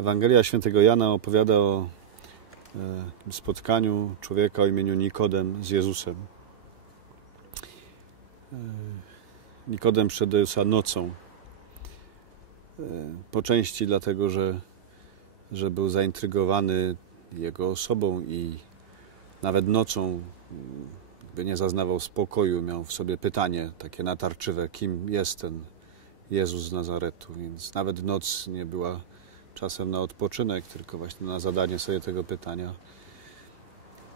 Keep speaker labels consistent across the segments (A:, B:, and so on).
A: Ewangelia świętego Jana opowiada o e, spotkaniu człowieka o imieniu Nikodem z Jezusem. E, Nikodem przyszedł Jezusa nocą. E, po części dlatego, że, że był zaintrygowany jego osobą i nawet nocą nie zaznawał spokoju, miał w sobie pytanie takie natarczywe, kim jest ten Jezus z Nazaretu, więc nawet noc nie była czasem na odpoczynek, tylko właśnie na zadanie sobie tego pytania.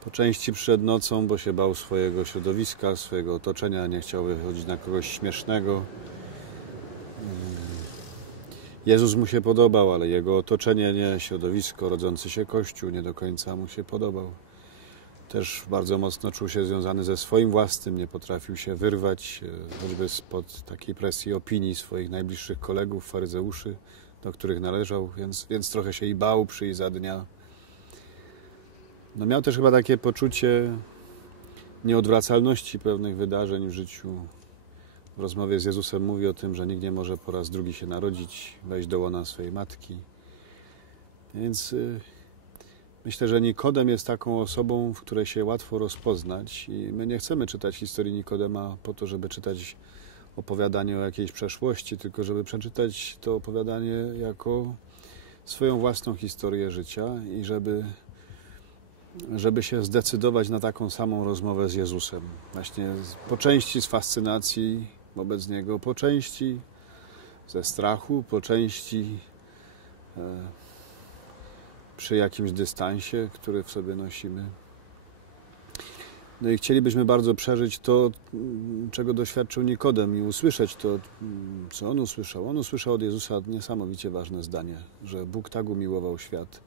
A: Po części przyszedł nocą, bo się bał swojego środowiska, swojego otoczenia, nie chciał wychodzić na kogoś śmiesznego. Jezus mu się podobał, ale jego otoczenie nie, środowisko, rodzący się Kościół nie do końca mu się podobał. Też bardzo mocno czuł się związany ze swoim własnym, nie potrafił się wyrwać, e, choćby spod takiej presji opinii swoich najbliższych kolegów, faryzeuszy, do których należał, więc, więc trochę się i bał przyjść za dnia. No miał też chyba takie poczucie nieodwracalności pewnych wydarzeń w życiu. W rozmowie z Jezusem mówi o tym, że nikt nie może po raz drugi się narodzić, wejść do łona swojej matki. Więc y, myślę, że Nikodem jest taką osobą, w której się łatwo rozpoznać i my nie chcemy czytać historii Nikodema po to, żeby czytać opowiadanie o jakiejś przeszłości, tylko żeby przeczytać to opowiadanie jako swoją własną historię życia i żeby, żeby się zdecydować na taką samą rozmowę z Jezusem. Właśnie po części z fascynacji wobec Niego, po części ze strachu, po części e, przy jakimś dystansie, który w sobie nosimy. No i chcielibyśmy bardzo przeżyć to, czego doświadczył Nikodem i usłyszeć to, co on usłyszał. On usłyszał od Jezusa niesamowicie ważne zdanie, że Bóg tak umiłował świat,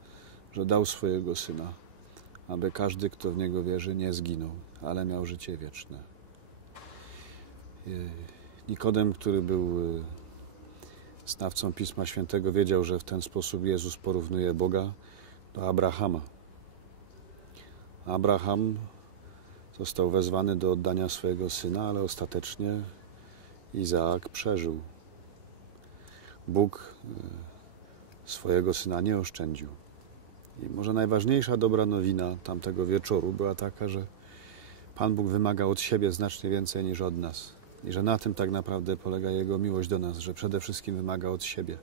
A: że dał swojego Syna, aby każdy, kto w Niego wierzy, nie zginął, ale miał życie wieczne. Nikodem, który był znawcą Pisma Świętego, wiedział, że w ten sposób Jezus porównuje Boga do Abrahama. Abraham został wezwany do oddania swojego syna, ale ostatecznie Izaak przeżył. Bóg e, swojego syna nie oszczędził. I może najważniejsza dobra nowina tamtego wieczoru była taka, że Pan Bóg wymaga od siebie znacznie więcej niż od nas. I że na tym tak naprawdę polega Jego miłość do nas, że przede wszystkim wymaga od siebie,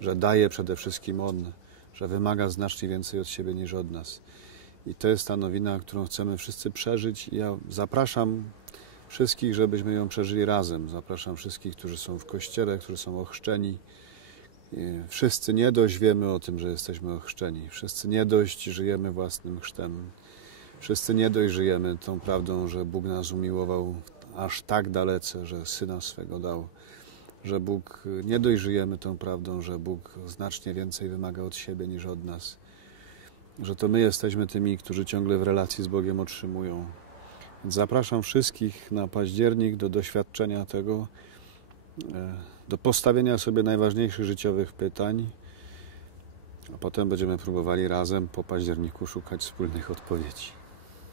A: że daje przede wszystkim On, że wymaga znacznie więcej od siebie niż od nas. I to jest ta nowina, którą chcemy wszyscy przeżyć. Ja zapraszam wszystkich, żebyśmy ją przeżyli razem. Zapraszam wszystkich, którzy są w kościele, którzy są ochrzczeni. Wszyscy nie dość wiemy o tym, że jesteśmy ochrzczeni. Wszyscy nie dość żyjemy własnym chrztem. Wszyscy nie dość żyjemy tą prawdą, że Bóg nas umiłował aż tak dalece, że Syna swego dał. Że Bóg, nie dość żyjemy tą prawdą, że Bóg znacznie więcej wymaga od siebie niż od nas że to my jesteśmy tymi, którzy ciągle w relacji z Bogiem otrzymują. Więc zapraszam wszystkich na październik do doświadczenia tego, e, do postawienia sobie najważniejszych życiowych pytań, a potem będziemy próbowali razem po październiku szukać wspólnych odpowiedzi.